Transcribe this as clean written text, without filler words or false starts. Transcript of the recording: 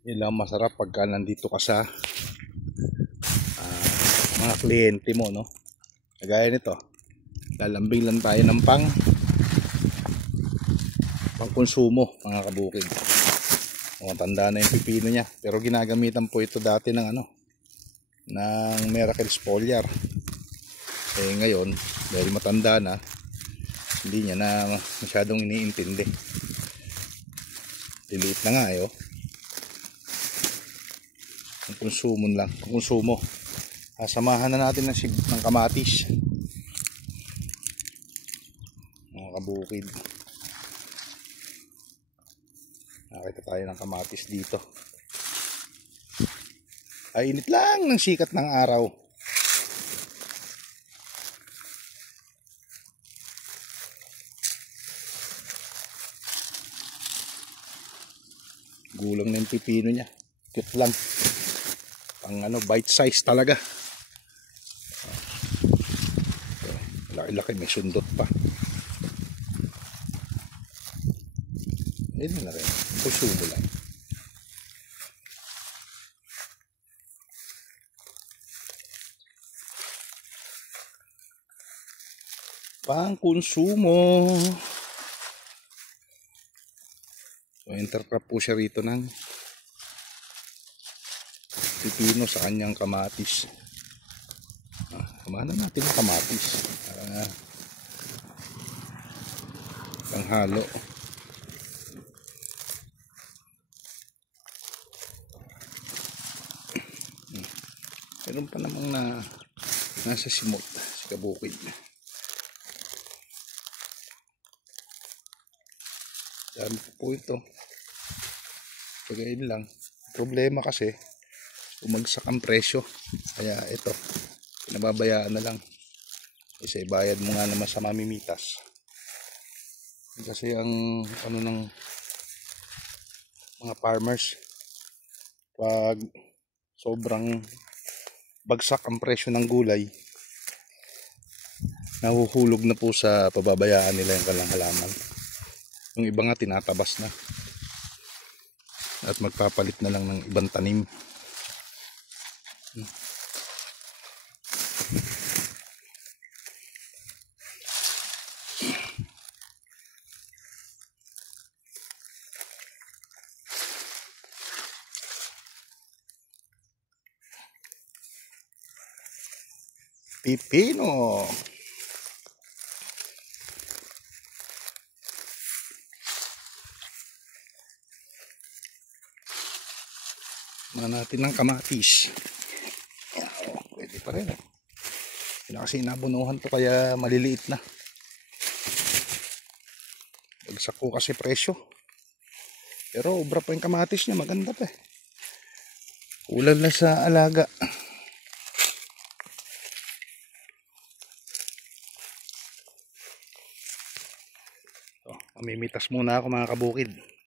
Yun lang masarap pagka nandito ka sa mga kliyente mo, no? Kagaya nito, lalambing lang tayo ng pang konsumo, mga kabukid. Matanda na yung pipino niya, pero ginagamitan po ito dati ng ng Miracle Foliar. Eh ngayon, dahil matanda na, hindi niya na masyadong iniintindi. Diliit na nga ang konsumo lang, konsumo. Samahan na natin ng kamatis, mga kabukid. Nakita tayo ng kamatis dito. Ay, init lang ng sikat ng araw. Gulang na yung pipino niya. Cute lang. Pang bite size talaga. Laki-laki, may sundot pa. Ayun na rin. Konsumo lang. Pang konsumo. So, intercrop po siya rito ng pipino sa kanyang kamatis. Samahan natin ang kamatis. Panghalo. Meron pa namang nasa simot sa kabukid. Dami po ito. Pagayin lang. Problema kasi umagsak ang presyo. Kaya ito, pinababayaan na lang. Kasi bayad mo nga naman sa mamimitas. Kasi ang ng mga farmers, pag sobrang bagsak ang presyo ng gulay, nahuhulog na po sa pababayaan nila yung kanilang halaman. Yung iba nga tinatabas na at magpapalit na lang ng ibang tanim. Pipino. Natin ng kamatis. Pwede pa rin. Hindi na kasi nabunuhan to kaya maliliit na. Bagsak ko kasi presyo. Pero obra pa yung kamatis niya. Maganda pa Ulan na sa alaga. Mamimitas muna ako, mga kabukid.